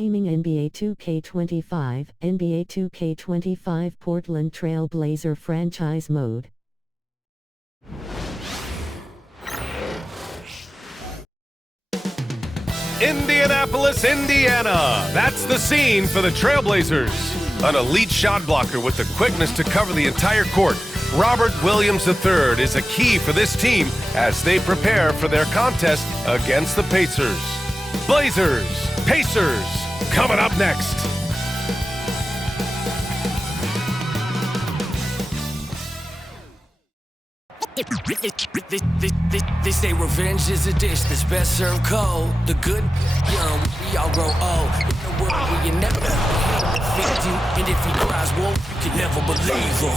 Streaming NBA 2K25, NBA 2K25 Portland Trailblazer franchise mode. Indianapolis, Indiana. That's the scene for the Trailblazers. An elite shot blocker with the quickness to cover the entire court, Robert Williams III is a key for this team as they prepare for their contest against the Pacers. Blazers, Pacers, coming up next. They say revenge is a dish that's best served cold. The good, young, we all grow old. In a world where you never defeat you, and if he cries wolf, you can never believe him.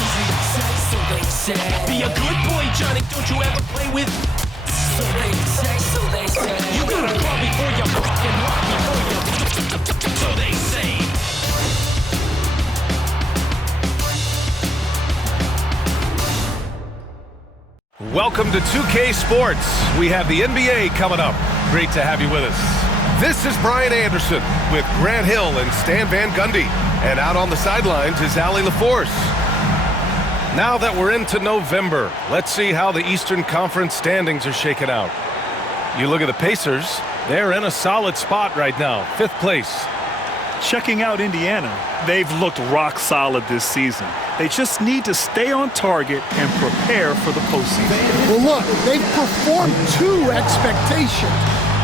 Easy to say, so they say. Be a good boy, Johnny, don't you ever play with. So they say, so they say. You gotta crawl before you walk and walk before you. So they say. Welcome to 2K Sports. We have the NBA coming up. Great to have you with us. This is Brian Anderson with Grant Hill and Stan Van Gundy. And out on the sidelines is Allie LaForce. Now that we're into November, let's see how the Eastern Conference standings are shaking out. You look at the Pacers, they're in a solid spot right now, 5th place. Checking out Indiana, they've looked rock solid this season. They just need to stay on target and prepare for the postseason. Well, look, they've performed to expectations,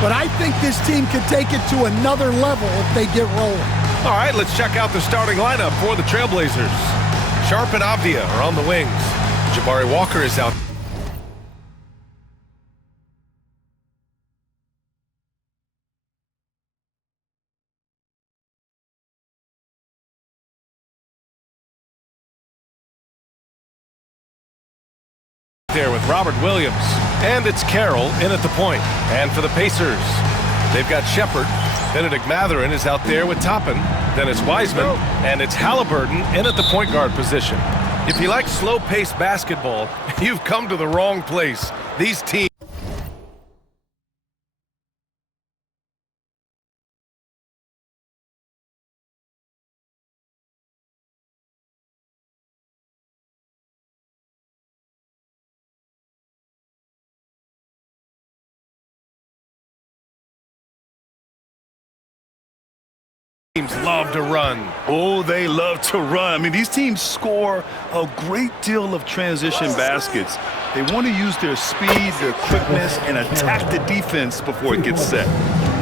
but I think this team can take it to another level if they get rolling. All right, let's check out the starting lineup for the Trailblazers. Sharp and Avdia are on the wings. Jabari Walker is out. There with Robert Williams, and it's Carroll in at the point. And for the Pacers, they've got Shepard. Benedict Mathurin is out there with Toppin. Then it's Wiseman, and it's Halliburton in at the point guard position. If you like slow-paced basketball, you've come to the wrong place. These teams love to run. Oh, they love to run. I mean, these teams score a great deal of transition baskets. They want to use their speed, their quickness, and attack the defense before it gets set.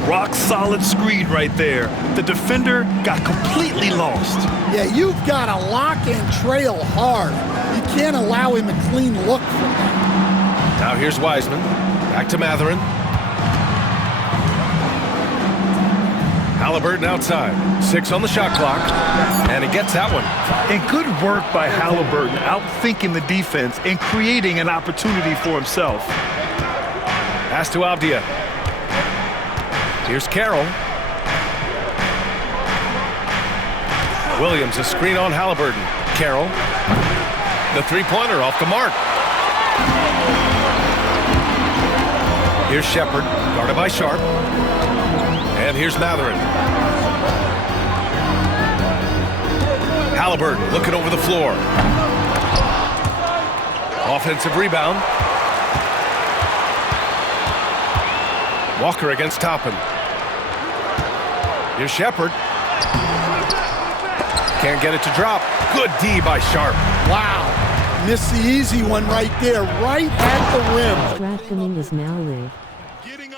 Rock solid screen right there. The defender got completely lost. Yeah, you've got to lock and trail hard. You can't allow him a clean look from that. Now here's Wiseman. Back to Mathurin. Halliburton outside. 6 on the shot clock. And he gets that one. And good work by Halliburton, outthinking the defense and creating an opportunity for himself. Pass to Avdia. Here's Carroll. Williams, a screen on Halliburton. Carroll. The three-pointer off the mark. Here's Shepard, guarded by Sharp. And here's Mathurin. Halliburton looking over the floor. Offensive rebound. Walker against Toppin. Here's Shepard. Can't get it to drop. Good D by Sharp. Wow. Missed the easy one right there, right at the rim. Streaming is now live.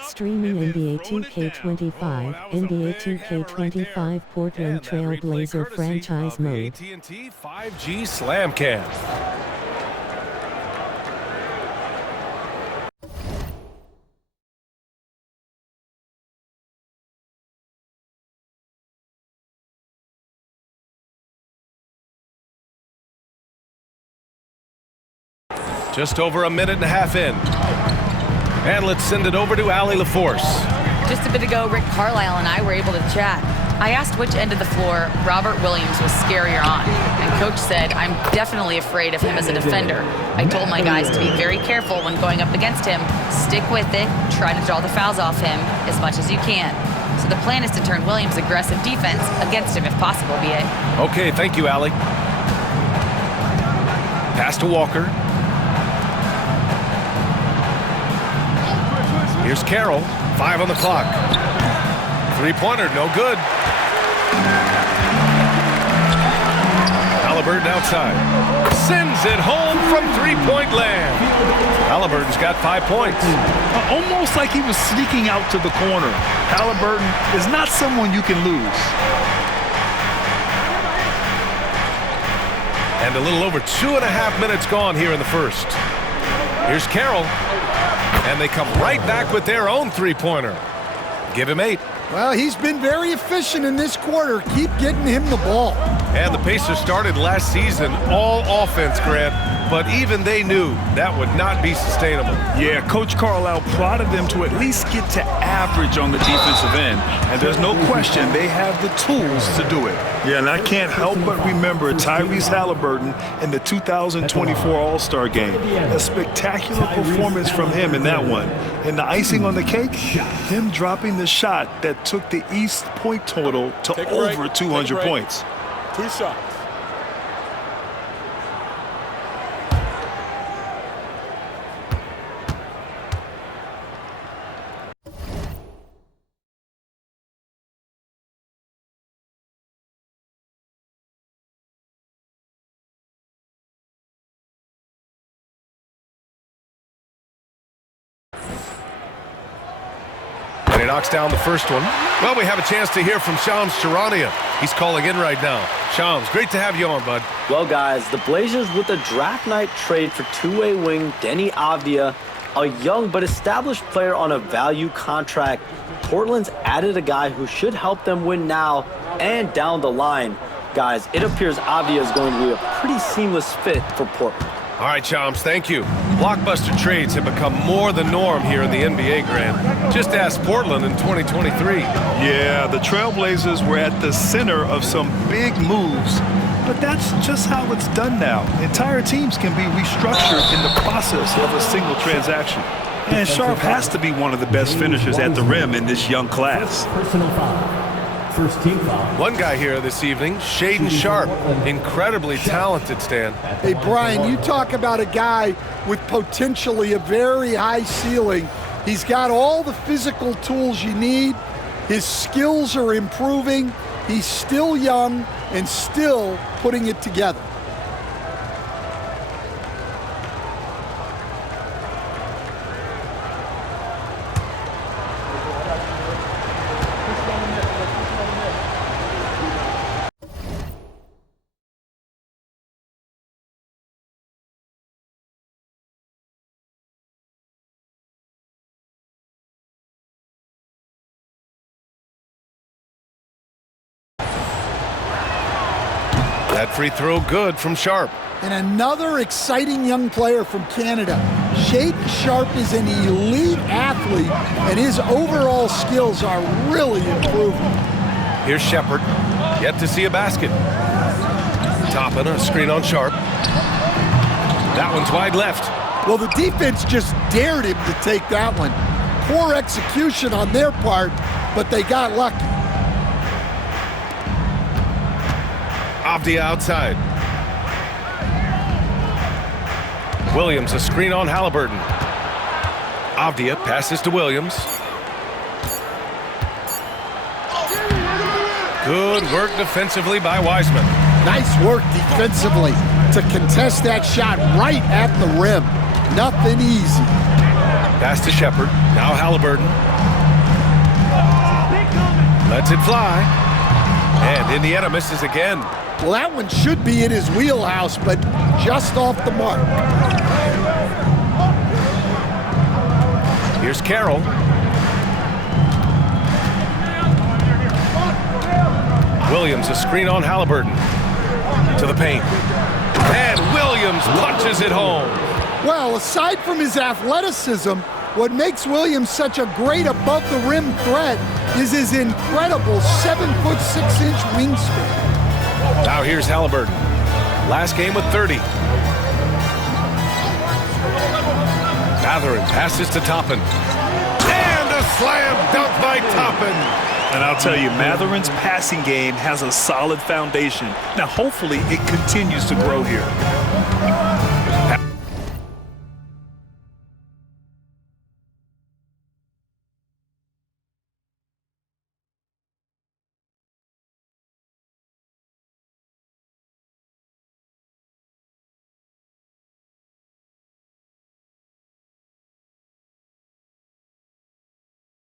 Streaming NBA 2K25, NBA 2K25 Portland Trailblazer franchise mode. AT&T 5G Slam Cam. Just over a minute and a half in. And let's send it over to Allie LaForce. Just a bit ago, Rick Carlisle and I were able to chat. I asked which end of the floor Robert Williams was scarier on, and Coach said, I'm definitely afraid of him as a defender. I told my guys to be very careful when going up against him, stick with it, try to draw the fouls off him as much as you can. So the plan is to turn Williams' aggressive defense against him if possible, B.A. Okay, thank you, Allie. Pass to Walker. Here's Carroll. 5 on the clock. Three-pointer, no good. Halliburton outside. Sends it home from three-point land. Halliburton's got 5 points. Almost like he was sneaking out to the corner. Halliburton is not someone you can lose. And a little over 2.5 minutes gone here in the first. Here's Carroll. And they come right back with their own three-pointer. Give him 8. Well, he's been very efficient in this quarter. Keep getting him the ball. And the Pacers started last season all offense, Grant, but even they knew that would not be sustainable. Yeah, Coach Carlisle prodded them to at least get to average on the defensive end. And there's no question they have the tools to do it. Yeah, and I can't help but remember Tyrese Halliburton in the 2024 All-Star Game. A spectacular performance from him in that one. And the icing on the cake, him dropping the shot that took the East point total to over 200 points. 2 shots. And he knocks down the first one. Well, we have a chance to hear from Shams Charania. He's calling in right now. Shams, great to have you on, bud. Well, guys, the Blazers with a draft night trade for two-way wing Denny Avdia, a young but established player on a value contract. Portland's added a guy who should help them win now and down the line. Guys, it appears Avdia is going to be a pretty seamless fit for Portland. All right, Shams, thank you. Blockbuster trades have become more the norm here in the NBA, Grant. Just ask Portland in 2023. Yeah, the Trailblazers were at the center of some big moves, but that's just how it's done now. Entire teams can be restructured in the process of a single transaction. And Sharp has to be one of the best finishers at the rim in this young class. Personal foul. First team foul. One guy here this evening, Shaedon Sharpe. Incredibly talented, Stan. Hey, Brian, you talk about a guy with potentially a very high ceiling. He's got all the physical tools you need. His skills are improving. He's still young and still putting it together. That free throw good from Sharpe. And another exciting young player from Canada. Shaedon Sharpe is an elite athlete, and his overall skills are really improving. Here's Shepard. Yet to see a basket. Toppin, a screen on Sharpe. That one's wide left. Well, the defense just dared him to take that one. Poor execution on their part, but they got lucky. Avdia outside. Williams, a screen on Halliburton. Avdia passes to Williams. Good work defensively by Wiseman. Nice work defensively to contest that shot right at the rim. Nothing easy. Pass to Shepard. Now Halliburton. Lets it fly. And Indiana misses again. Well, that one should be in his wheelhouse, but just off the mark. Here's Carroll. Williams, a screen on Halliburton. To the paint. And Williams punches it home. Well, aside from his athleticism, what makes Williams such a great above-the-rim threat is his incredible 7'6" wingspan. Now here's Halliburton. Last game with 30. Mathurin passes to Toppin. And a slam dunk by Toppin. And I'll tell you, Matherin's passing game has a solid foundation. Now, hopefully, it continues to grow here.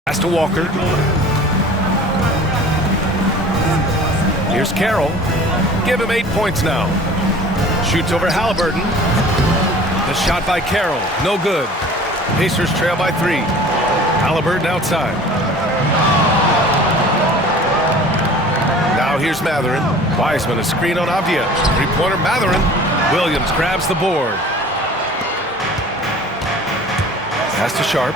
Pass to Walker. Here's Carroll. Give him 8 points now. Shoots over Halliburton. The shot by Carroll. No good. Pacers trail by 3. Halliburton outside. Now here's Matherin. Wiseman a screen on Avdia. Three-pointer Matherin. Williams grabs the board. Pass to Sharp.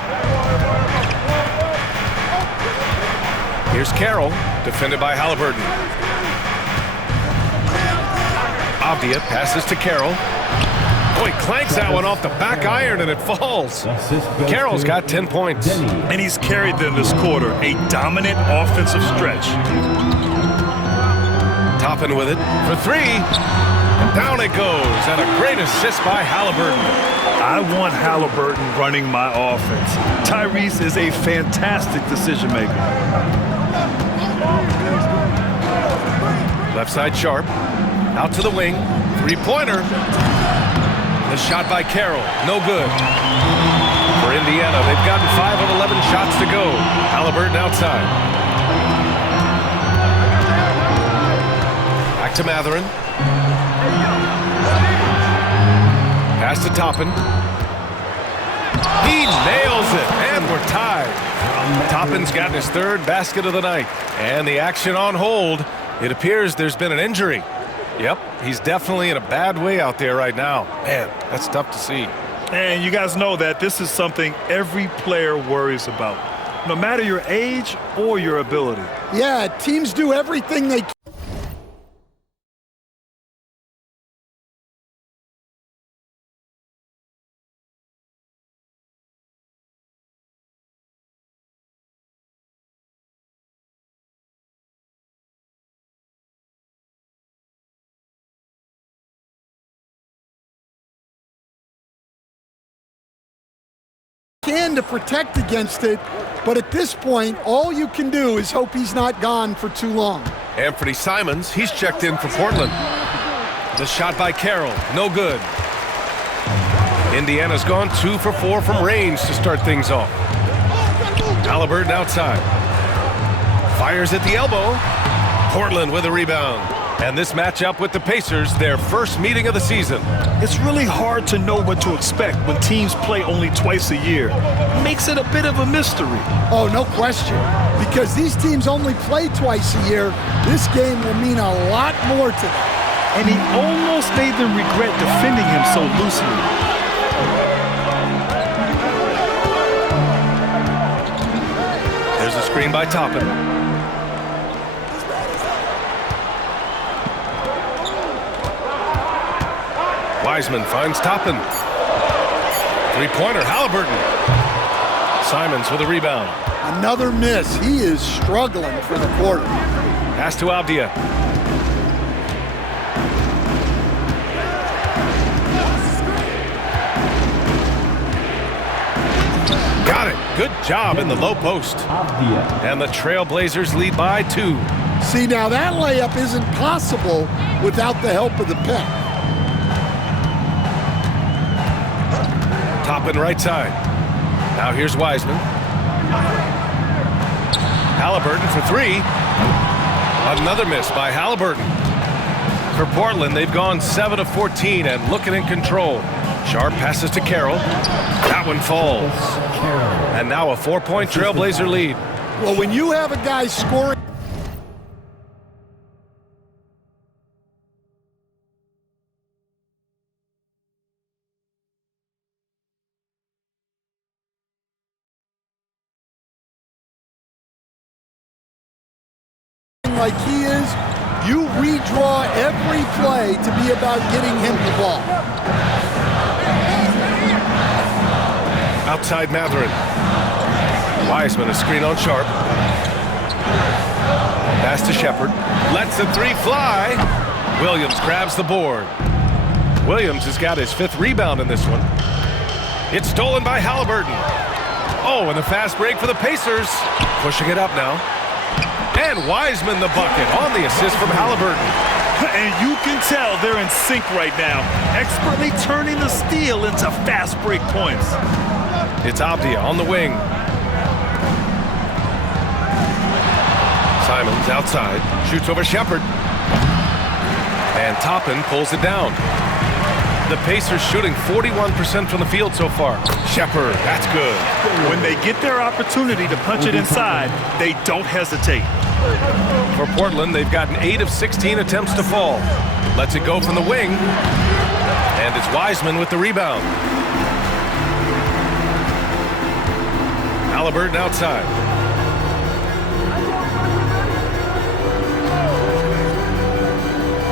Here's Carroll, defended by Halliburton. Avdia passes to Carroll. Oh, he clanks that one off the back iron and it falls. Carroll's got 10 points. And he's carried them this quarter, a dominant offensive stretch. Toppin with it for 3. And down it goes, and a great assist by Halliburton. I want Halliburton running my offense. Tyrese is a fantastic decision maker. Left side Sharp. Out to the wing. Three-pointer. The shot by Carroll. No good. For Indiana, they've gotten 5 of 11 shots to go. Halliburton outside. Back to Matherin. Pass to Toppin. He nails it, and we're tied. Toppin's gotten his 3rd basket of the night. And the action on hold. It appears there's been an injury. Yep, he's definitely in a bad way out there right now. Man, that's tough to see. And you guys know that this is something every player worries about, no matter your age or your ability. Yeah, teams do everything they can. To protect against it, but at this point all you can do is hope he's not gone for too long. Anthony Simons, he's checked in for Portland. The shot by Carroll, no good. Indiana's gone 2 for 4 from range to start things off. Halliburton outside. Fires at the elbow. Portland with a rebound. And this matchup with the Pacers, their first meeting of the season. It's really hard to know what to expect when teams play only twice a year. Makes it a bit of a mystery. Oh, no question. Because these teams only play twice a year, this game will mean a lot more to them. And he almost made them regret defending him so loosely. There's a screen by Toppin. Wiseman finds Toppin. Three-pointer, Halliburton. Simons with a rebound. Another miss. He is struggling for the quarter. Pass to Avdia. Got it. Good job in the low post. And the Trailblazers lead by 2. See, now that layup isn't possible without the help of the pick. Toppin right side. Now here's Wiseman. Halliburton for 3. Another miss by Halliburton. For Portland, they've gone 7 of 14 and looking in control. Sharp passes to Carroll. That one falls. And now a 4-point Trailblazer lead. Well, when you have a guy scoring like he is, you redraw every play to be about getting him the ball. Outside Matherin. Wiseman a screen on Sharp. Pass to Shepard. Lets the three fly. Williams grabs the board. Williams has got his 5th rebound in this one. It's stolen by Halliburton. Oh, and the fast break for the Pacers. Pushing it up now. And Wiseman the bucket on the assist from Halliburton. And you can tell they're in sync right now, expertly turning the steal into fast break points. It's Avdia on the wing. Simons outside, shoots over Shepard. And Toppin pulls it down. The Pacers shooting 41% from the field so far. Shepard, that's good. When they get their opportunity to punch it inside, they don't hesitate. For Portland, they've gotten 8 of 16 attempts to fall. Lets it go from the wing. And it's Wiseman with the rebound. Halliburton outside.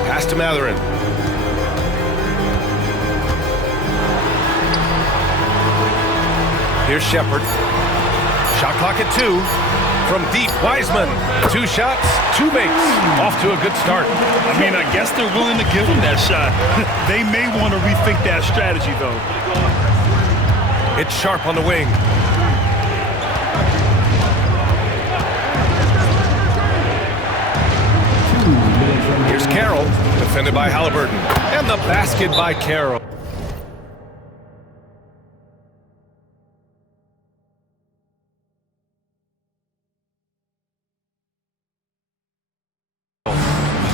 Pass to Mathurin. Here's Shepard. Shot clock at 2. From deep, Wiseman. 2 shots, 2 makes. Off to a good start. I mean, I guess they're willing to give him that shot. They may want to rethink that strategy, though. It's Sharp on the wing. Here's Carroll, defended by Halliburton. And the basket by Carroll.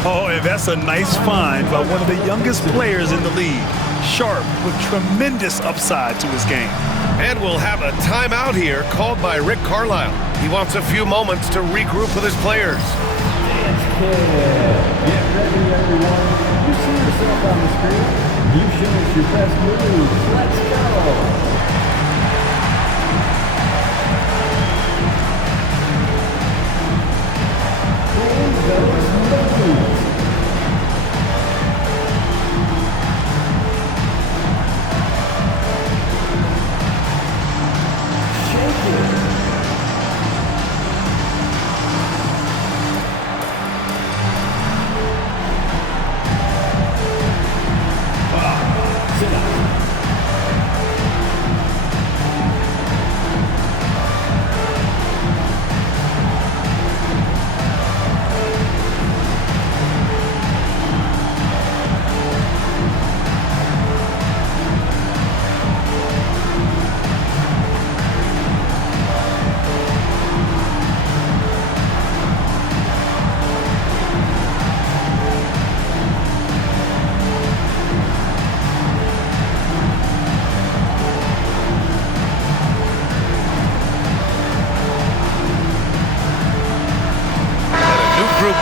Oh, and that's a nice find by one of the youngest players in the league. Sharp with tremendous upside to his game. And we'll have a timeout here called by Rick Carlisle. He wants a few moments to regroup with his players. Get ready, everyone. You see yourself on the screen. You show us your best moves. Let's go.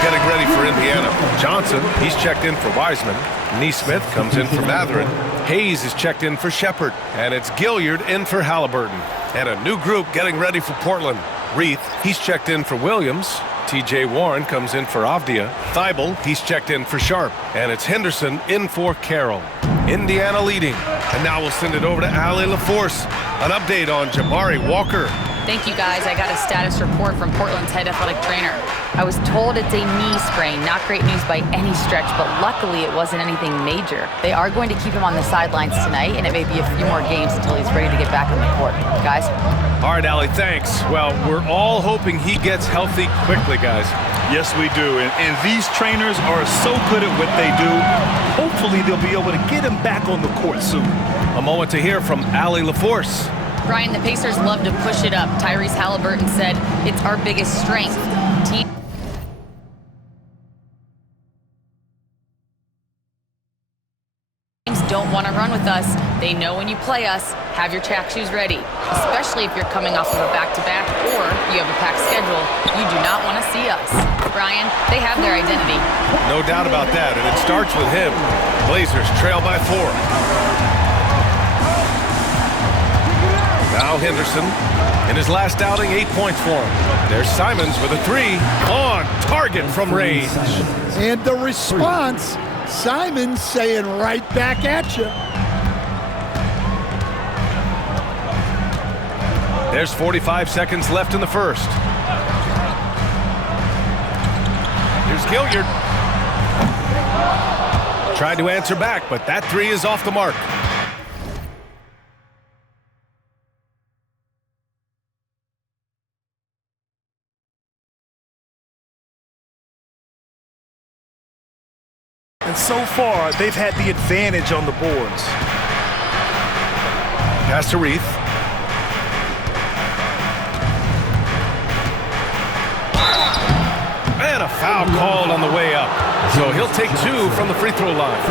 Getting ready for Indiana. Johnson, he's checked in for Wiseman. Neesmith comes in for Mathurin. Hayes is checked in for Shepard. And it's Gilliard in for Halliburton. And a new group getting ready for Portland. Reith, he's checked in for Williams. T.J. Warren comes in for Avdia. Thibault, he's checked in for Sharp. And it's Henderson in for Carroll. Indiana leading. And now we'll send it over to Allie LaForce. An update on Jabari Walker. Thank you, guys. I got a status report from Portland's head athletic trainer. I was told it's a knee sprain. Not great news by any stretch, but luckily it wasn't anything major. They are going to keep him on the sidelines tonight, and it may be a few more games until he's ready to get back on the court. Guys? All right, Allie, thanks. Well, we're all hoping he gets healthy quickly, guys. Yes, we do. And these trainers are so good at what they do. Hopefully they'll be able to get him back on the court soon. A moment to hear from Allie LaForce. Brian, the Pacers love to push it up. Tyrese Halliburton said it's our biggest strength. Teams don't want to run with us. They know when you play us, have your track shoes ready, especially if you're coming off of a back-to-back or you have a packed schedule. You do not want to see us. Brian, they have their identity. No doubt about that, and it starts with him. Blazers trail by 4. Now Henderson, in his last outing, 8 points for him. There's Simons with a 3 on target from range. And the response, Simons saying right back at you. There's 45 seconds left in the first. Here's Gilliard. Tried to answer back, but that three is off the mark. And so far, they've had the advantage on the boards. Pass to Reith. And a foul called on the way up. So he'll take two from the free throw line.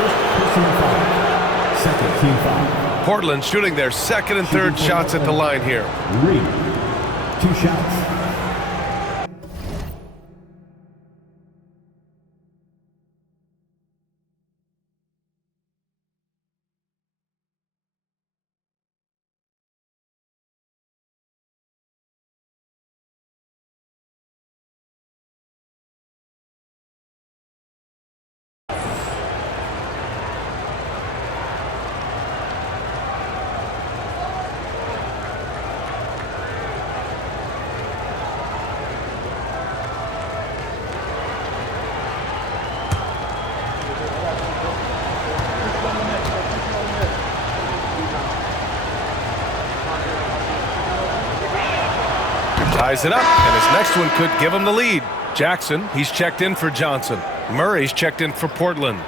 Second team foul. Portland shooting their second and third shots at the line here. Reed, 2 shots. Ties it up, and his next one could give him the lead. Jackson, he's checked in for Johnson. Murray's checked in for Portland.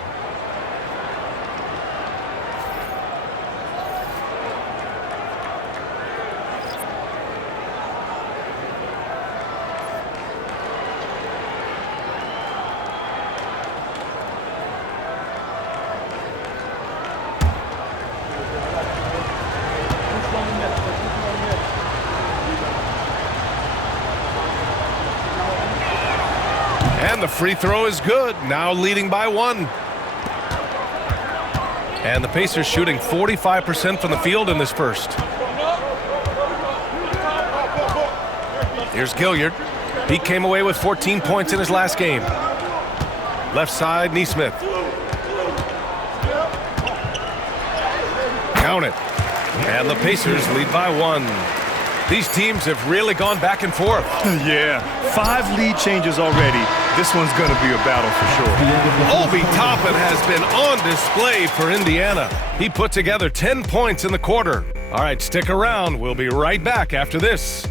And the free throw is good, now leading by 1. And the Pacers shooting 45% from the field in this first. Here's Gilliard. He came away with 14 points in his last game. Left side, Nesmith. Count it. And the Pacers lead by 1. These teams have really gone back and forth. Yeah, 5 lead changes already. This one's going to be a battle for sure. Obi Toppin has been on display for Indiana. He put together 10 points in the quarter. All right, stick around. We'll be right back after this.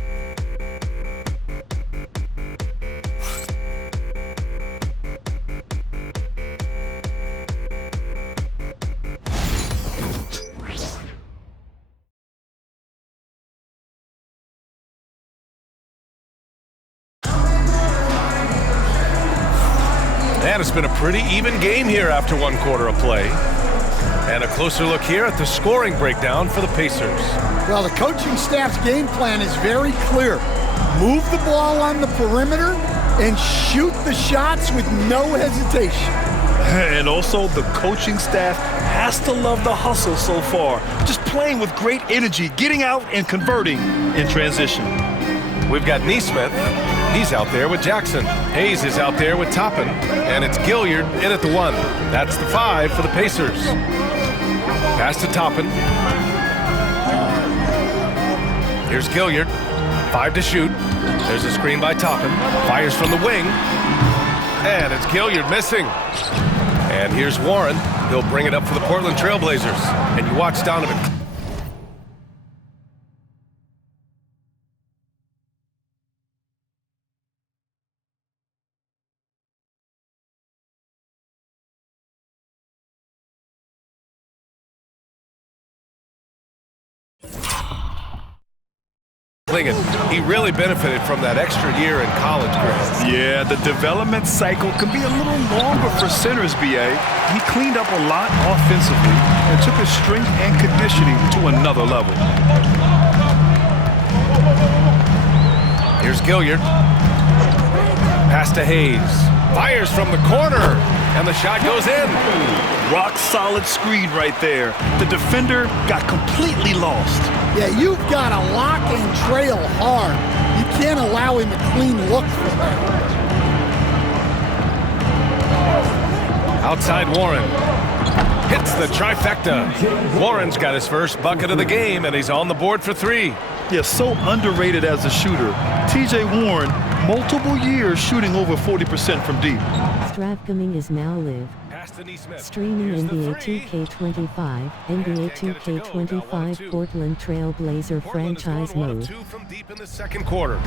And it's been a pretty even game here after 1 quarter of play. And a closer look here at the scoring breakdown for the Pacers. Well, the coaching staff's game plan is very clear. Move the ball on the perimeter and shoot the shots with no hesitation. And also, the coaching staff has to love the hustle so far. Just playing with great energy, getting out and converting in transition. We've got Nesmith. He's out there with Jackson. Hayes is out there with Toppin. And it's Gilliard in at the 1. That's the 5 for the Pacers. Pass to Toppin. Here's Gilliard. 5 to shoot. There's a screen by Toppin. Fires from the wing. And it's Gilliard missing. And here's Warren. He'll bring it up for the Portland Trailblazers. And you watch Donovan. He really benefited from that extra year in college, Grant. Yeah, the development cycle can be a little longer for centers, B.A. He cleaned up a lot offensively and took his strength and conditioning to another level. Here's Gilliard. Pass to Hayes. Fires from the corner, and the shot goes in. Rock solid screen right there. The defender got completely lost. Yeah, you've got to lock and trail hard. You can't allow him a clean look for that. Outside Warren. Hits the trifecta. Warren's got his first bucket of the game, and he's on the board for 3. Yeah, so underrated as a shooter. T.J. Warren, multiple years shooting over 40% from deep. Strafgaming is now live. Pass to Neesmith. Streaming Here's the NBA three. 2K25, NBA Can't get it to go. Now 2K25 1-2. Portland Trailblazer Portland is franchise going 1 of mode. 2 from deep in the second quarter.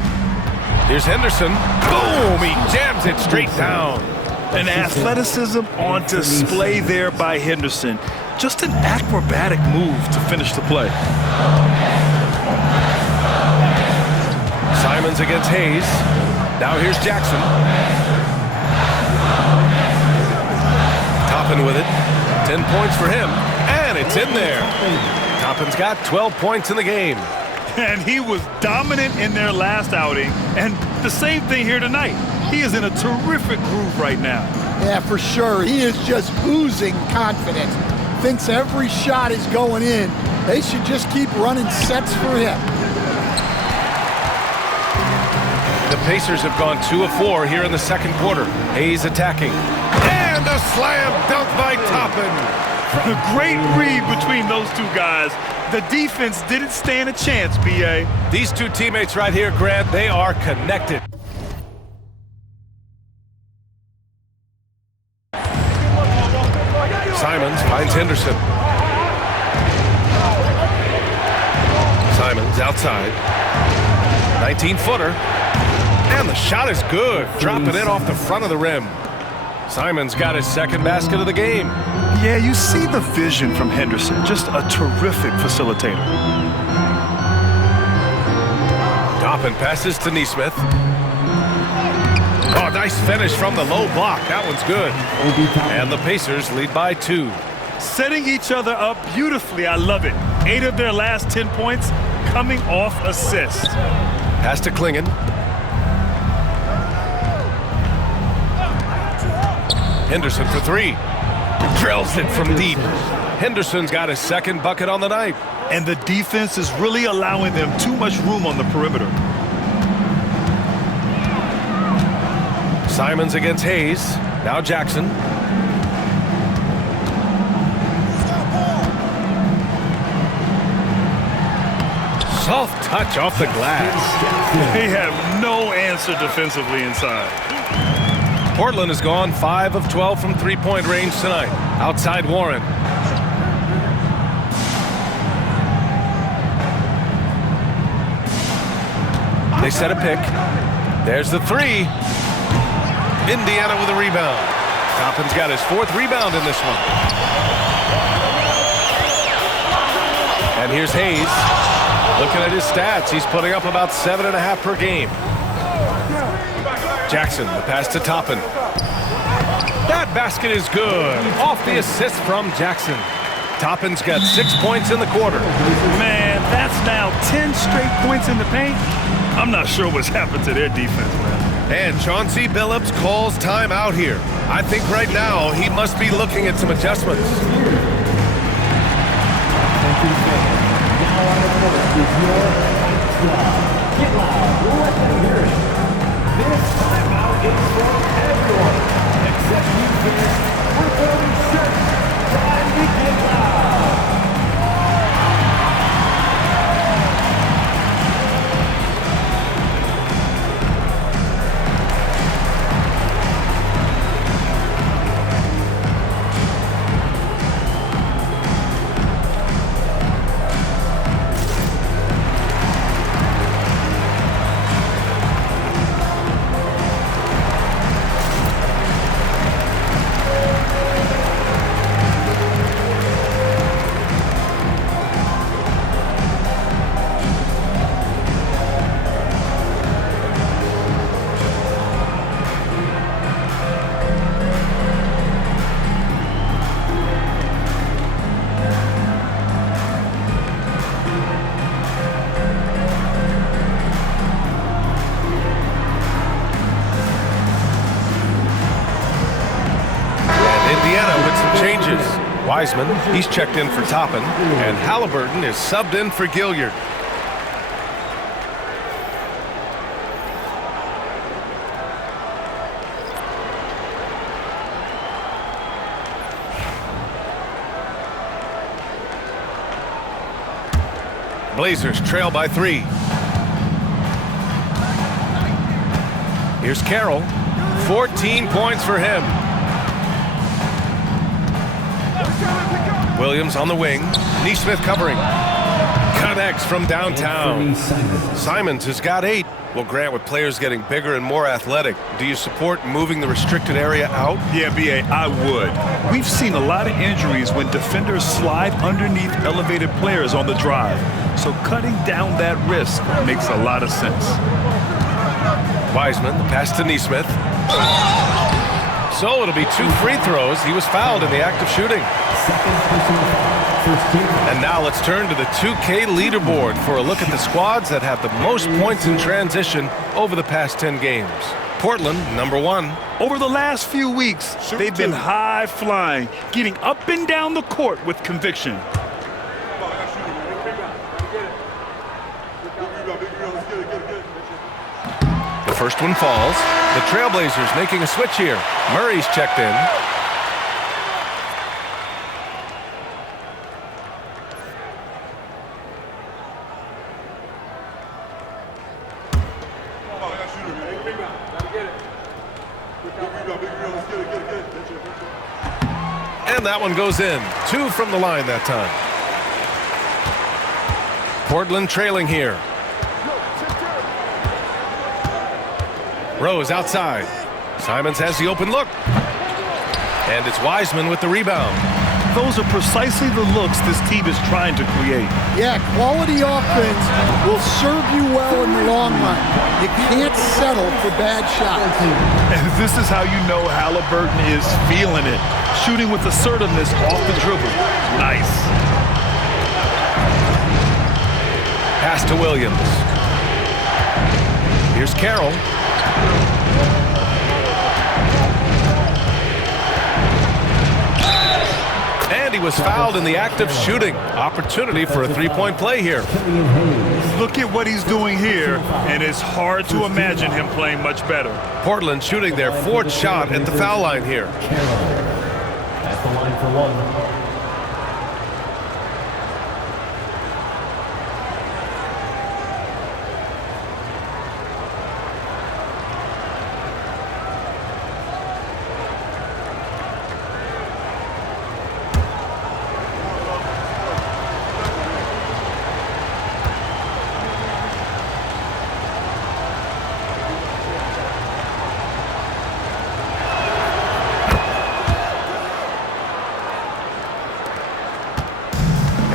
Here's Henderson. Boom! He jams it straight down. An athleticism on display there by Henderson. Just an acrobatic move to finish the play. Simons against Hayes. Now here's Jackson. Toppin with it. 10 points for him. And it's in there. Toppin's got 12 points in the game. And he was dominant in their last outing. And the same thing here tonight. He is in a terrific groove right now. Yeah, for sure. He is just oozing confidence. Thinks every shot is going in. They should just keep running sets for him. The Pacers have gone 2 of 4 here in the second quarter. Hayes attacking. And a slam dunk by Toppin. A great read between those two guys. The defense didn't stand a chance, B.A. These two teammates right here, Grant, they are connected. Simons finds Henderson. Simons outside. 19-footer. And the shot is good. Dropping it off the front of the rim. Simons got his second basket of the game. Yeah, you see the vision from Henderson. Just a terrific facilitator. Toppin passes to Neesmith. Oh, nice finish from the low block. That one's good. And the Pacers lead by 2. Setting each other up beautifully. I love it. 8 of their last 10 points coming off assists. Pass to Klingon. Henderson for 3. Drills it from deep. Henderson's got his second bucket on the night. And the defense is really allowing them too much room on the perimeter. Simons against Hayes. Now Jackson. Soft touch off the glass. They have no answer defensively inside. Portland has gone 5 of 12 from three-point range tonight. Outside Warren. They set a pick. There's the 3. Indiana with a rebound. Toppin's got his 4th rebound in this one. And here's Hayes. Looking at his stats, he's putting up about 7.5 per game. Jackson, the pass to Toppin. That basket is good. Off the assist from Jackson. Toppin's got 6 points in the quarter. Man, that's now 10 straight points in the paint. I'm not sure what's happened to their defense, man. And Chauncey Billups calls time out here. I think right now he must be looking at some adjustments. Get loud, let them hear it. This timeout is for everyone, except you fans. We're going to shut. Time to get loud. Wiseman, he's checked in for Toppin, and Halliburton is subbed in for Gilliard. Blazers trail by 3. Here's Carroll. 14 points for him. Williams on the wing. Neesmith covering. Connects from downtown. Simons has got 8. Well, Grant, with players getting bigger and more athletic, do you support moving the restricted area out? Yeah, B.A., I would. We've seen a lot of injuries when defenders slide underneath elevated players on the drive. So cutting down that risk makes a lot of sense. Wiseman, the pass to Neesmith. So it'll be 2 free throws. He was fouled in the act of shooting. And now let's turn to the 2K leaderboard for a look at the squads that have the most points in transition over the past 10 games. Portland, number 1. Over the last few weeks, they've been high flying, getting up and down the court with conviction. The first one falls. The Trailblazers making a switch here. Murray's checked in. And that one goes in. 2 from the line that time. Portland trailing here. Rose outside. Simons has the open look. And it's Wiseman with the rebound. Those are precisely the looks this team is trying to create. Yeah, quality offense will serve you well in the long run. You can't settle for bad shots. And this is how you know Halliburton is feeling it. Shooting with assertiveness off the dribble. Nice. Pass to Williams. Here's Carroll. And he was fouled in the act of shooting. Opportunity for a 3-point play here. Look at what he's doing here, and it's hard to imagine him playing much better. Portland shooting their 4th shot at the foul line here. At the line for 1.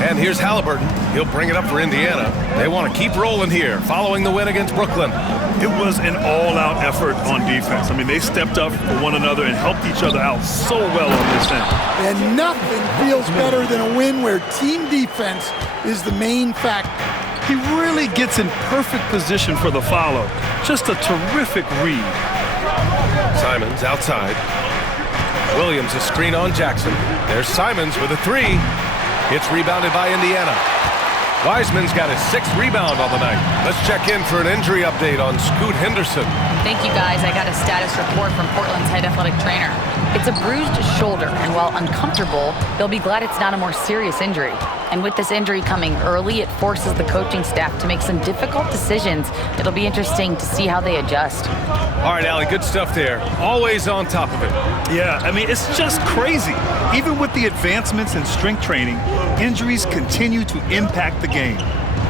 And here's Halliburton. He'll bring it up for Indiana. They want to keep rolling here, following the win against Brooklyn. It was an all-out effort on defense. I mean, they stepped up for one another and helped each other out so well on this end. And nothing feels better than a win where team defense is the main factor. He really gets in perfect position for the follow. Just a terrific read. Simons outside. Williams a screen on Jackson. There's Simons with a 3. It's rebounded by Indiana. Wiseman's got his 6th rebound on the night. Let's check in for an injury update on Scoot Henderson. Thank you, guys. I got a status report from Portland's head athletic trainer. It's a bruised shoulder, and while uncomfortable, they'll be glad it's not a more serious injury. And with this injury coming early, it forces the coaching staff to make some difficult decisions. It'll be interesting to see how they adjust. All right, Allie, good stuff there. Always on top of it. Yeah, I mean, it's just crazy. Even with the advancements in strength training, injuries continue to impact the game.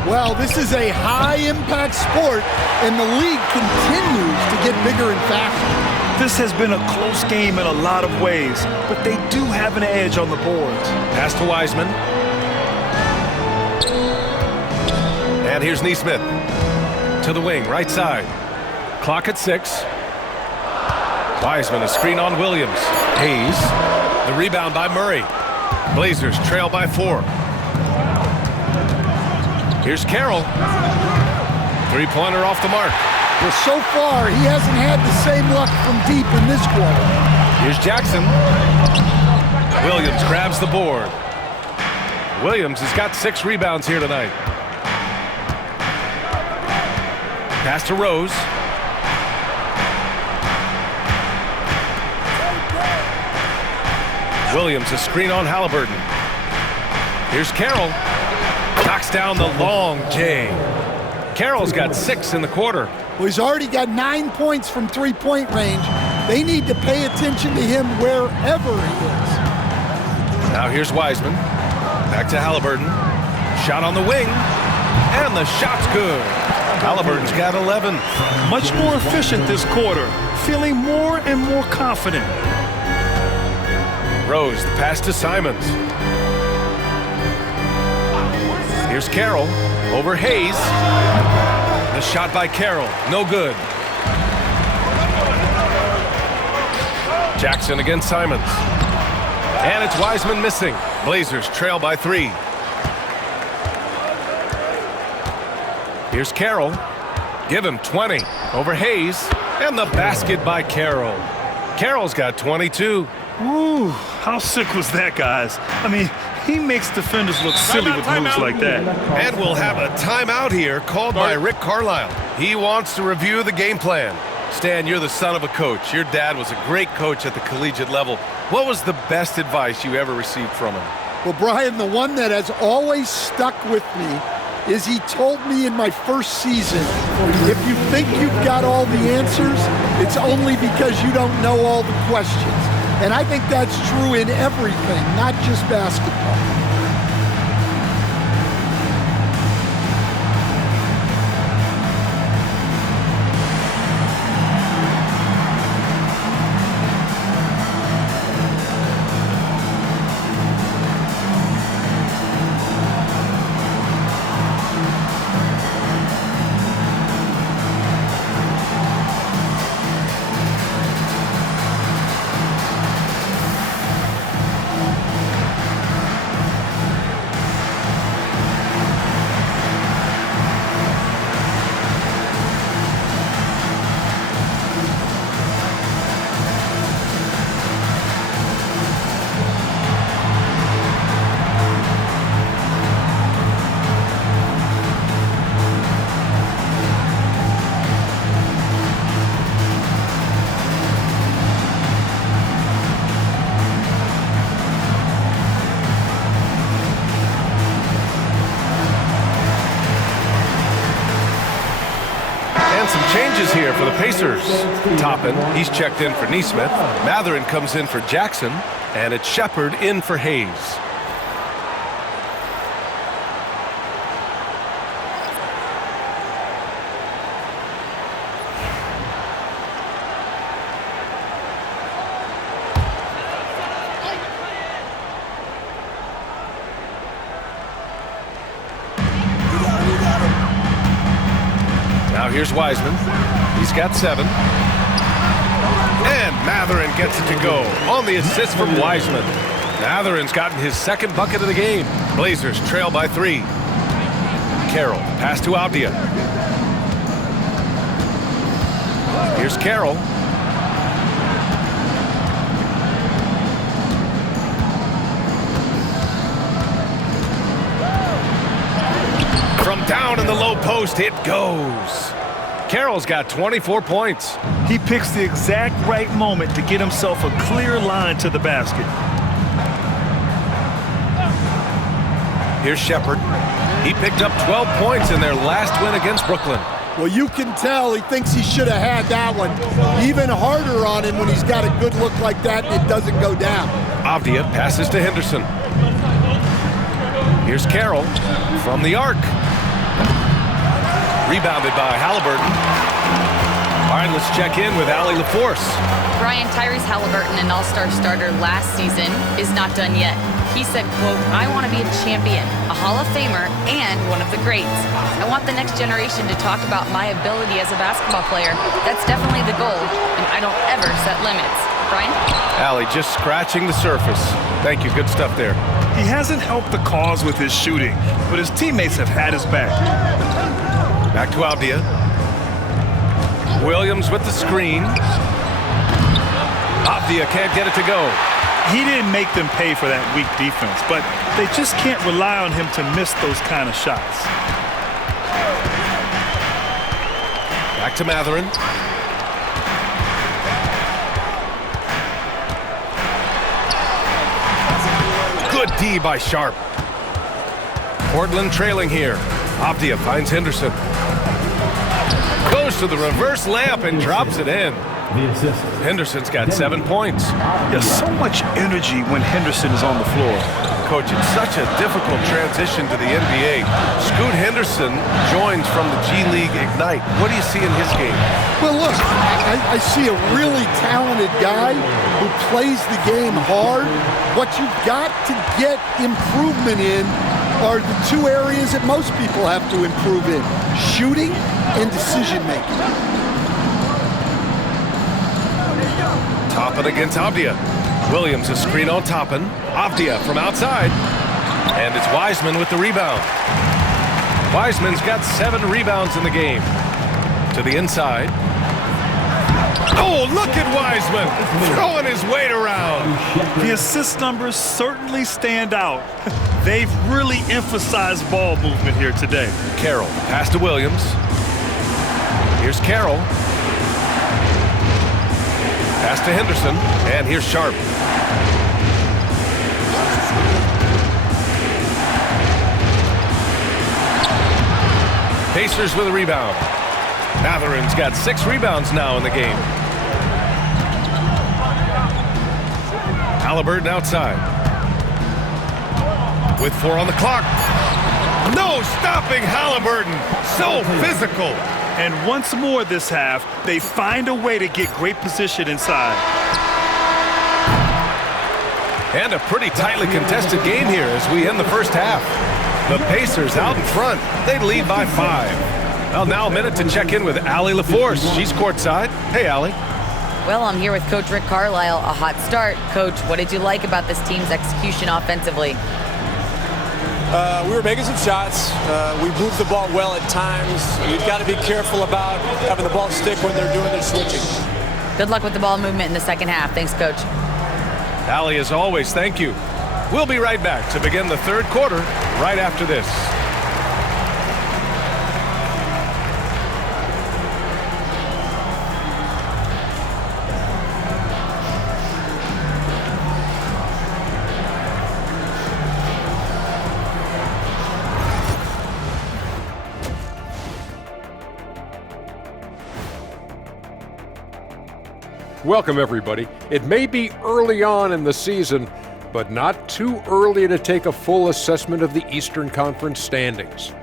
Well, this is a high-impact sport, and the league continues to get bigger and faster. This has been a close game in a lot of ways, but they do have an edge on the boards. Pass to Wiseman. And here's Neesmith. To the wing, right side. Clock at 6. Wiseman, a screen on Williams. Hayes, the rebound by Murray. Blazers trail by 4. Here's Carroll. 3-pointer off the mark. Well, so far, he hasn't had the same luck from deep in this quarter. Here's Jackson. Williams grabs the board. Williams has got 6 rebounds here tonight. Pass to Rose. Williams a screen on Halliburton. Here's Carroll. Knocks down the long J. Carroll's got 6 in the quarter. Well, he's already got 9 points from three-point range, They need to pay attention to him wherever he is. Now here's Wiseman. Back to Halliburton. Shot on the wing. And the shot's good. Halliburton's got 11. Much more efficient this quarter. Feeling more and more confident. Rose, the pass to Simons. Here's Carroll. Over Hayes. The shot by Carroll. No good. Jackson against Simons. And it's Wiseman missing. Blazers trail by 3. Here's Carroll. Give him 20. Over Hayes. And the basket by Carroll. Carroll's got 22. Ooh, how sick was that, guys? I mean, he makes defenders look silly with moves like that. And we'll have a timeout here called by Rick Carlisle. He wants to review the game plan. Stan, you're the son of a coach. Your dad was a great coach at the collegiate level. What was the best advice you ever received from him? Well, Brian, the one that has always stuck with me is he told me in my first season, if you think you've got all the answers, it's only because you don't know all the questions. And I think that's true in everything, not just basketball. Some changes here for the Pacers. Toppin, he's checked in for Neesmith. Matherin comes in for Jackson. And it's Shepard in for Hayes. Now here's Wiseman. He's got 7. And Matherin gets it to go on the assist from Wiseman. Matherin's gotten his second bucket of the game. Blazers trail by 3. Carroll, pass to Avdia. Here's Carroll. From down in the low post, it goes. Carroll's got 24 points. He picks the exact right moment to get himself a clear line to the basket. Here's Shepard. He picked up 12 points in their last win against Brooklyn. Well, you can tell he thinks he should have had that one. Even harder on him when he's got a good look like that and it doesn't go down. Avdia passes to Henderson. Here's Carroll from the arc. Rebounded by Halliburton. All right, let's check in with Allie LaForce. Brian, Tyrese Halliburton, an all-star starter last season, is not done yet. He said, quote, "I want to be a champion, a Hall of Famer, and one of the greats. I want the next generation to talk about my ability as a basketball player. That's definitely the goal, and I don't ever set limits." Brian? Allie just scratching the surface. Thank you, good stuff there. He hasn't helped the cause with his shooting, but his teammates have had his back. Back to Avdia. Williams with the screen. Avdia can't get it to go. He didn't make them pay for that weak defense, but they just can't rely on him to miss those kind of shots. Back to Matherin. Good D by Sharp. Portland trailing here. Avdia finds Henderson. Goes to the reverse layup and drops it in. The assist. Henderson's got 7 points. There's so much energy when Henderson is on the floor. Coach, it's such a difficult transition to the NBA. Scoot Henderson joins from the G League Ignite. What do you see in his game? Well, look, I see a really talented guy who plays the game hard. What you've got to get improvement in are the two areas that most people have to improve in: shooting and decision-making. Toppin against Avdia. Williams a screen on Toppin. Avdia from outside. And it's Wiseman with the rebound. Wiseman's got 7 rebounds in the game. To the inside. Oh, look at Wiseman throwing his weight around. The assist numbers certainly stand out. They've really emphasized ball movement here today. Carroll, pass to Williams. Here's Carroll. Pass to Henderson, and here's Sharp. Pacers with a rebound. Matherin's got 6 rebounds now in the game. Halliburton outside. With 4 on the clock. No stopping Halliburton. So physical. And once more this half, they find a way to get great position inside. And a pretty tightly contested game here as we end the first half. The Pacers out in front. They lead by 5. Well, now a minute to check in with Allie LaForce. She's courtside. Hey, Allie. Well, I'm here with Coach Rick Carlisle. A hot start. Coach, what did you like about this team's execution offensively? We were making some shots. We moved the ball well at times. You've got to be careful about having the ball stick when they're doing their switching. Good luck with the ball movement in the second half. Thanks, Coach. Allie, as always, thank you. We'll be right back to begin the third quarter right after this. Welcome, everybody. It may be early on in the season, but not too early to take a full assessment of the Eastern Conference standings.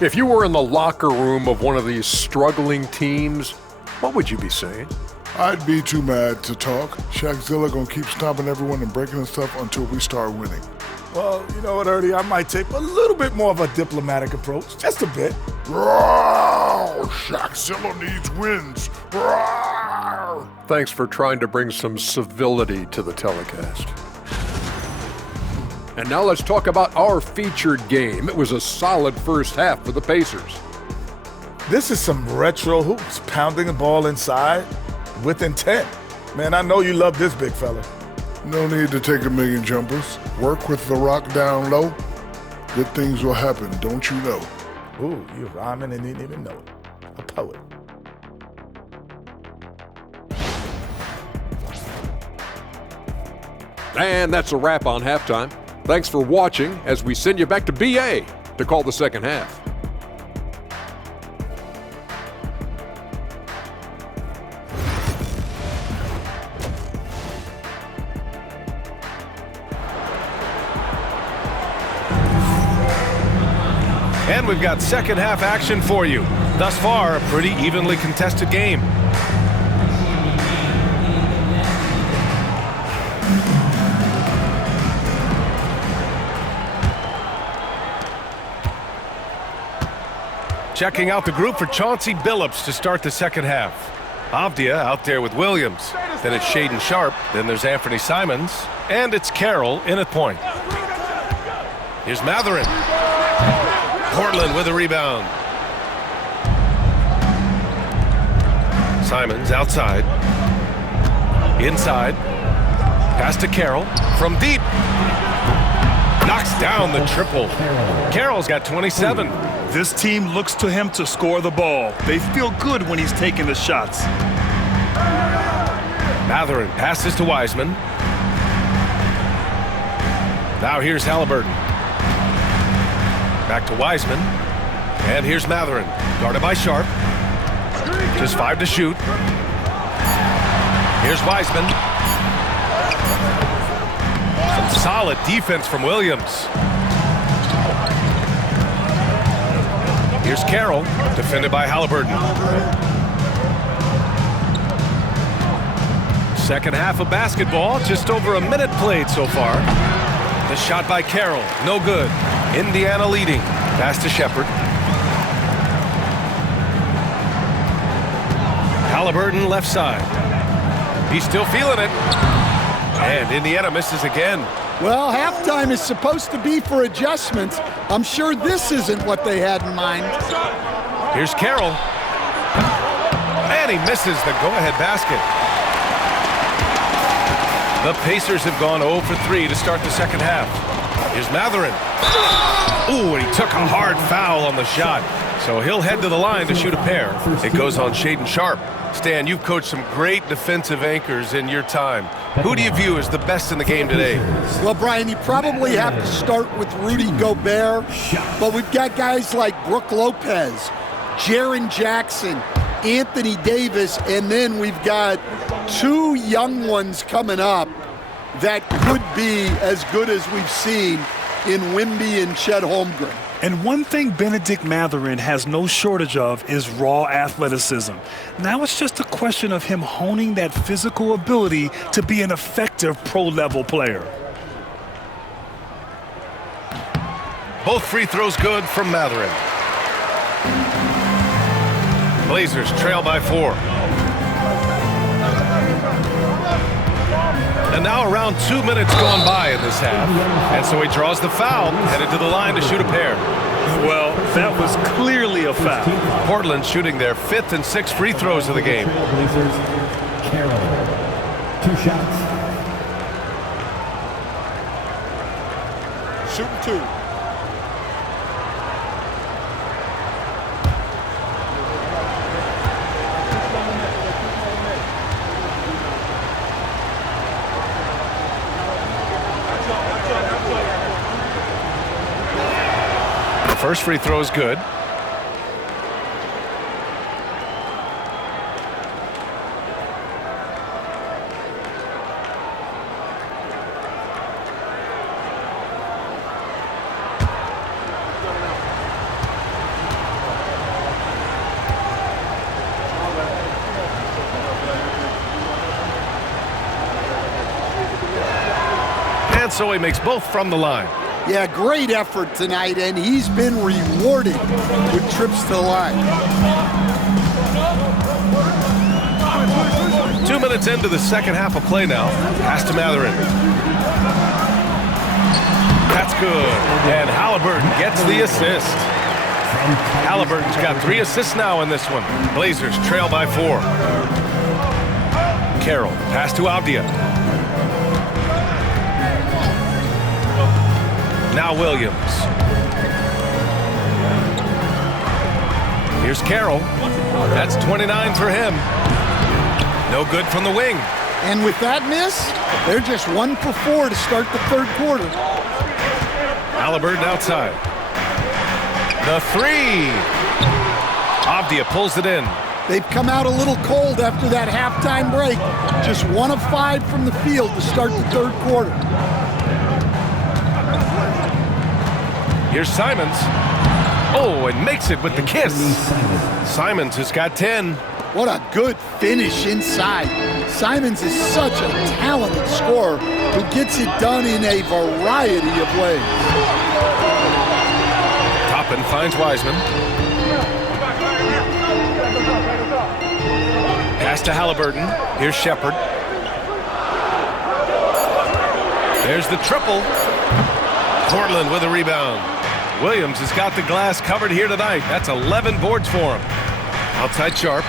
If you were in the locker room of one of these struggling teams, what would you be saying? I'd be too mad to talk. Shaqzilla gonna keep stomping everyone and breaking stuff until we start winning. Well, you know what, Ernie? I might take a little bit more of a diplomatic approach. Just a bit. Rawr! Shaqzilla needs wins. Rawr! Thanks for trying to bring some civility to the telecast. And now let's talk about our featured game. It was a solid first half for the Pacers. This is some retro hoops, pounding the ball inside with intent. Man, I know you love this big fella. No need to take a million jumpers. Work with the rock down low. Good things will happen, don't you know? Ooh, you're rhyming and didn't even know it. A poet. And that's a wrap on halftime. Thanks for watching as we send you back to BA to call the second half. And we've got second half action for you. Thus far, a pretty evenly contested game. Checking out the group for Chauncey Billups to start the second half. Avdia out there with Williams. Then it's Shaden Sharp. Then there's Anthony Simons. And it's Carroll in at point. Here's Matherin. Portland with a rebound. Simons outside. Inside. Pass to Carroll. From deep. Knocks down the triple. Carroll's got 27. This team looks to him to score the ball. They feel good when he's taking the shots. Matherin passes to Wiseman. Now here's Halliburton. Back to Wiseman. And here's Matherin. Guarded by Sharp. Just 5 to shoot. Here's Wiseman. Some solid defense from Williams. Here's Carroll, defended by Halliburton. Second half of basketball, just over a minute played so far. The shot by Carroll, no good. Indiana leading. Pass to Shepherd. Halliburton left side. He's still feeling it. And Indiana misses again. Well, halftime is supposed to be for adjustments. I'm sure this isn't what they had in mind. Here's Carroll. And he misses the go-ahead basket. The Pacers have gone 0 for 3 to start the second half. Here's Mathurin. Ooh, and he took a hard foul on the shot. So he'll head to the line to shoot a pair. It goes on Shaedon Sharpe. Stan, you've coached some great defensive anchors in your time. Who do you view as the best in the game today? Well, Brian, you probably have to start with Rudy Gobert, but we've got guys like Brook Lopez, Jaren Jackson, Anthony Davis, and then we've got 2 young ones coming up that could be as good as we've seen in Wemby and Chet Holmgren. And one thing Benedict Mathurin has no shortage of is raw athleticism. Now it's just a question of him honing that physical ability to be an effective pro-level player. Both free throws good from Mathurin. Blazers trail by 4. And now around 2 minutes gone by in this half. And so he draws the foul, headed to the line to shoot a pair. Well, that was clearly a foul. Portland shooting their 5th and 6th free throws of the game. Blazers, Carroll. 2 shots. Shooting 2. First free throw is good. And so he makes both from the line. Yeah, great effort tonight, and he's been rewarded with trips to the line. 2 minutes into the second half of play now. Pass to Mathurin. That's good. And Halliburton gets the assist. Halliburton's got 3 assists now in this one. Blazers trail by 4. Carroll, pass to Avdia. Now Williams. Here's Carroll. That's 29 for him. No good from the wing. And with that miss, they're just 1 for 4 to start the third quarter. Halliburton outside. The 3. Avdia pulls it in. They've come out a little cold after that halftime break. Just 1 of 5 from the field to start the third quarter. Here's Simons. Oh, and makes it with the kiss. Simons has got 10. What a good finish inside. Simons is such a talented scorer who gets it done in a variety of ways. Toppin finds Wiseman. Pass to Halliburton. Here's Shepherd. There's the triple. Portland with a rebound. Williams has got the glass covered here tonight. That's 11 boards for him. Outside Sharpe.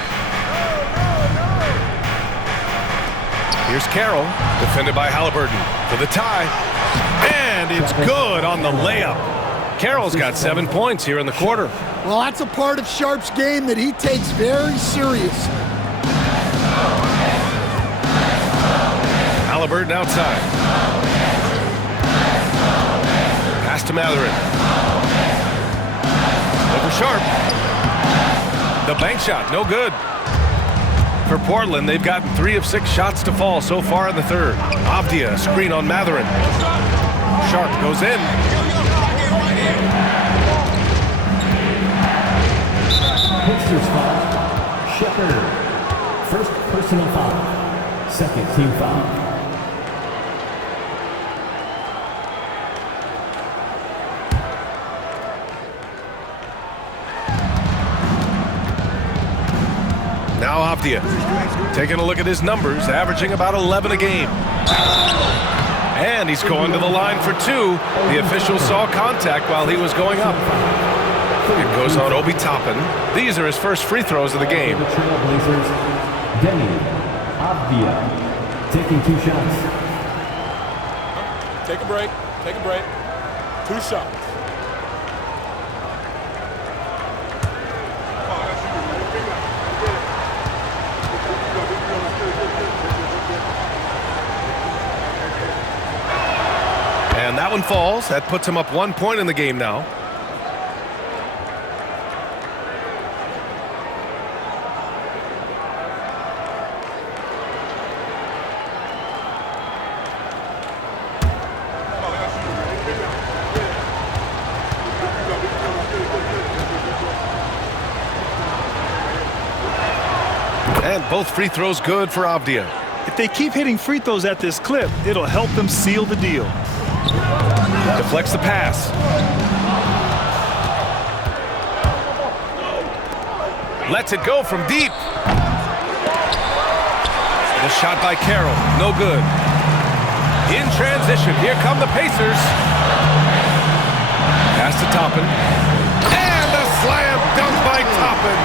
Here's Carroll, defended by Halliburton for the tie. And it's good on the layup. Carroll's got 7 points here in the quarter. Well, that's a part of Sharpe's game that he takes very serious. Halliburton outside. Pass to Mathurin. Over Sharpe. The bank shot, no good. For Portland, they've gotten 3 of 6 shots to fall so far in the third. Avdia, screen on Matherin. Sharp goes in. Pacers foul. Shepard. First personal foul. Second team foul. Now Avdia, taking a look at his numbers, averaging about 11 a game. And he's going to the line for 2. The official saw contact while he was going up. It goes on Obi Toppin. These are his first free throws of the game. The Trailblazers, Denny Avdia, taking 2 shots. Take a break. Take a break. 2 shots. And that one falls. That puts him up 1 point in the game now. And both free throws good for Avdia. If they keep hitting free throws at this clip, it'll help them seal the deal. Deflects the pass. Lets it go from deep. The shot by Carroll, no good. In transition, here come the Pacers. Pass to Toppin. And a slam dunk by Toppin.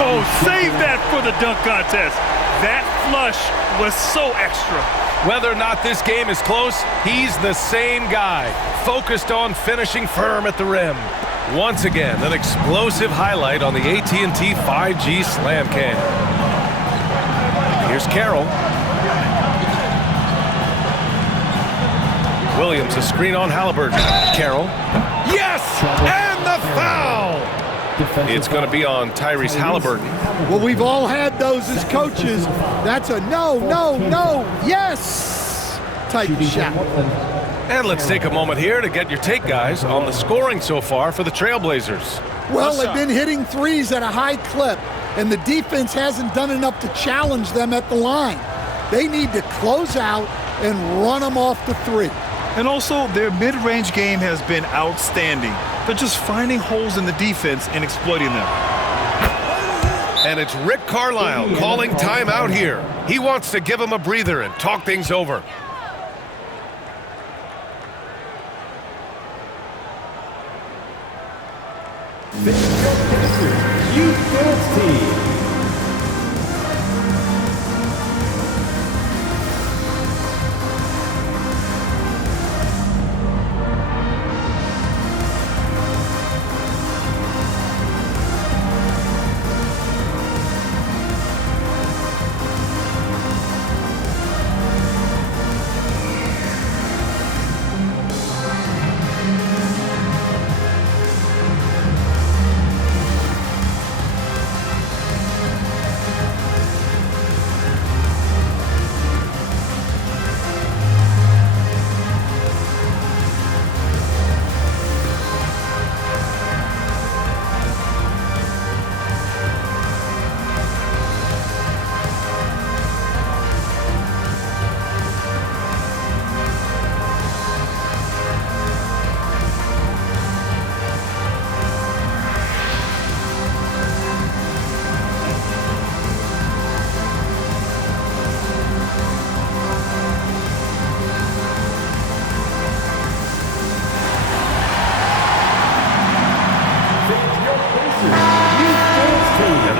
Oh, save that for the dunk contest. That flush was so extra. Whether or not this game is close, he's the same guy, focused on finishing firm at the rim. Once again, an explosive highlight on the AT&T 5G Slam Cam. Here's Carroll. Williams, a screen on Halliburton. Carroll. Yes! And the foul! It's going to be on Tyrese Halliburton. Well, we've all had those as coaches. That's a no, yes type of shot. And let's take a moment here to get your take, guys, on the scoring so far for the Trailblazers. Well, they've been hitting threes at a high clip, and the defense hasn't done enough to challenge them at the line. They need to close out and run them off the 3. And also, their mid-range game has been outstanding. They're just finding holes in the defense and exploiting them. And it's Rick Carlisle calling timeout here. He wants to give them a breather and talk things over. Youth Dance Team.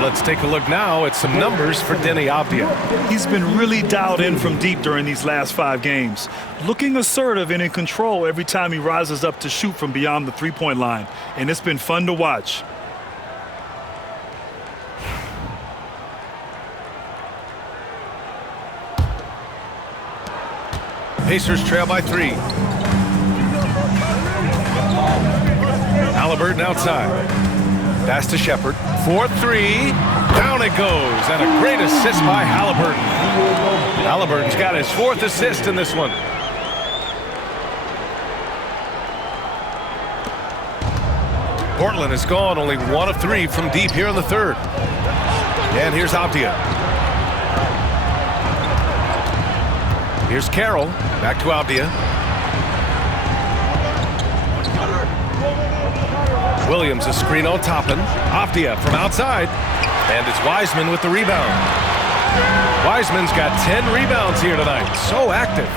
Let's take a look now at some numbers for Denny Avdia. He's been really dialed in from deep during these last 5 games, looking assertive and in control every time he rises up to shoot from beyond the three-point line, and it's been fun to watch. Pacers trail by 3. Halliburton outside. Pass to Shepard. 4-3. Down it goes, and a great assist by Halliburton. Halliburton's got his 4th assist in this one. Portland has gone only 1 of 3 from deep here in the 3rd. And here's Avdia. Here's Carroll. Back to Avdia. Williams a screen on Toppin. Avdia from outside. And it's Wiseman with the rebound. Wiseman's got 10 rebounds here tonight. So active.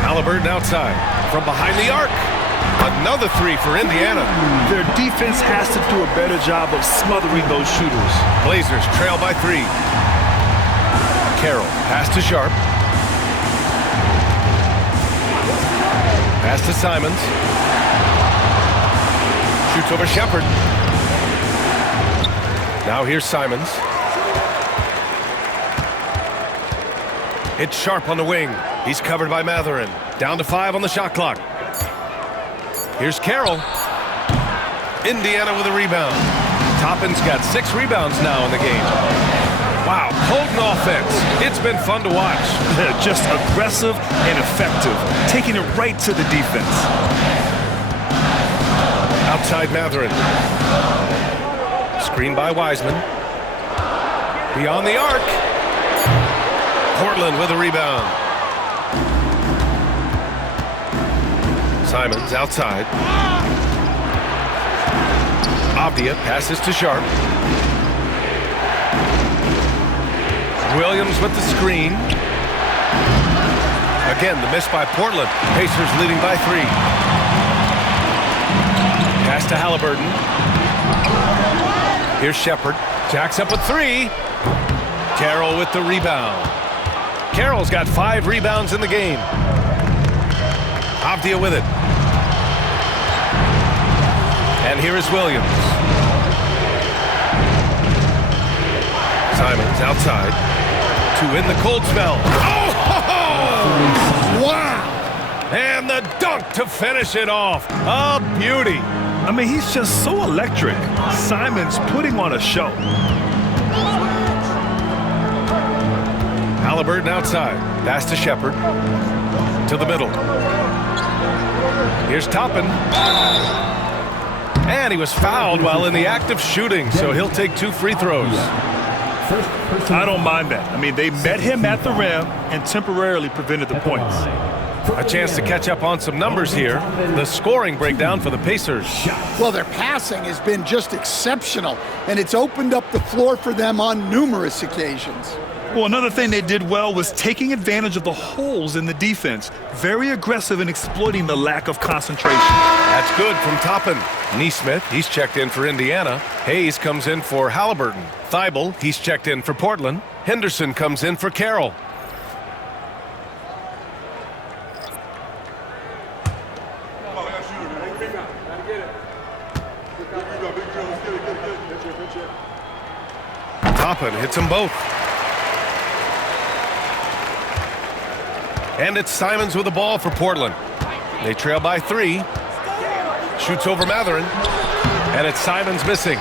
Halliburton outside. From behind the arc. Another 3 for Indiana. Their defense has to do a better job of smothering those shooters. Blazers trail by 3. Carroll pass to Sharp. Pass to Simons. Shoots over Shepard. Now here's Simons. It's Sharp on the wing. He's covered by Matherin. Down to 5 on the shot clock. Here's Carroll. Indiana with a rebound. Toppin's got 6 rebounds now in the game. Wow, potent offense. It's been fun to watch. Just aggressive and effective, taking it right to the defense. Outside Matherin. Screen by Wiseman. Beyond the arc. Portland with a rebound. Simons outside. Avdia passes to Sharp. Williams with the screen. Again, the miss by Portland. Pacers leading by 3. Pass to Halliburton. Here's Shepard. Jacks up a 3. Carroll with the rebound. Carroll's got 5 rebounds in the game. Avdia with it. And here is Williams. Simons outside. To in the cold spell. Oh! Wow! And the dunk to finish it off. A beauty. I mean, he's just so electric. Simons putting on a show. Halliburton outside. Pass to Shepard. To the middle. Here's Toppin. And he was fouled while in the act of shooting, so he'll take 2 free throws. I don't mind that. I mean, they met him at the rim and temporarily prevented the points. A chance to catch up on some numbers here. The scoring breakdown for the Pacers. Well, their passing has been just exceptional, and it's opened up the floor for them on numerous occasions. Well, another thing they did well was taking advantage of the holes in the defense. Very aggressive in exploiting the lack of concentration. That's good from Toppin. Neesmith, he's checked in for Indiana. Hayes comes in for Halliburton. Thibault, he's checked in for Portland. Henderson comes in for Carroll. Toppin hits them both. And it's Simons with the ball for Portland. They trail by 3. Shoots over Matherin. And it's Simons missing.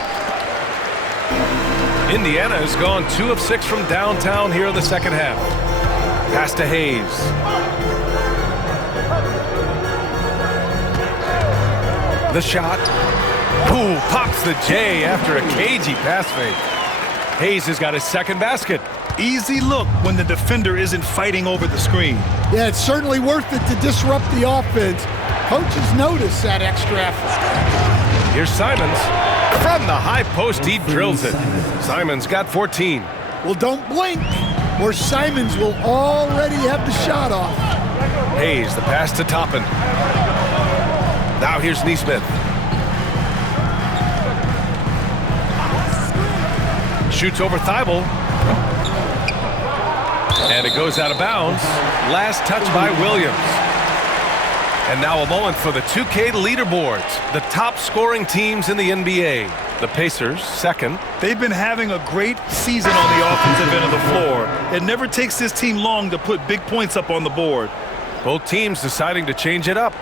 Indiana has gone 2 of 6 from downtown here in the second half. Pass to Hayes. The shot. Ooh, pops the J after a cagey pass fake. Hayes has got his second basket. Easy look when the defender isn't fighting over the screen. Yeah, it's certainly worth it to disrupt the offense. Coaches notice that extra effort. Here's Simons. From the high post, he drills it. Simons got 14. Well, don't blink, or Simons will already have the shot off. Hayes, the pass to Toppin. Now here's Neesmith. Shoots over Thibault. And it goes out of bounds. Last touch by Williams. And now a moment for the 2K leaderboards. The top scoring teams in the NBA. The Pacers, second. They've been having a great season on the offensive end of the floor. It never takes this team long to put big points up on the board. Both teams deciding to change it up.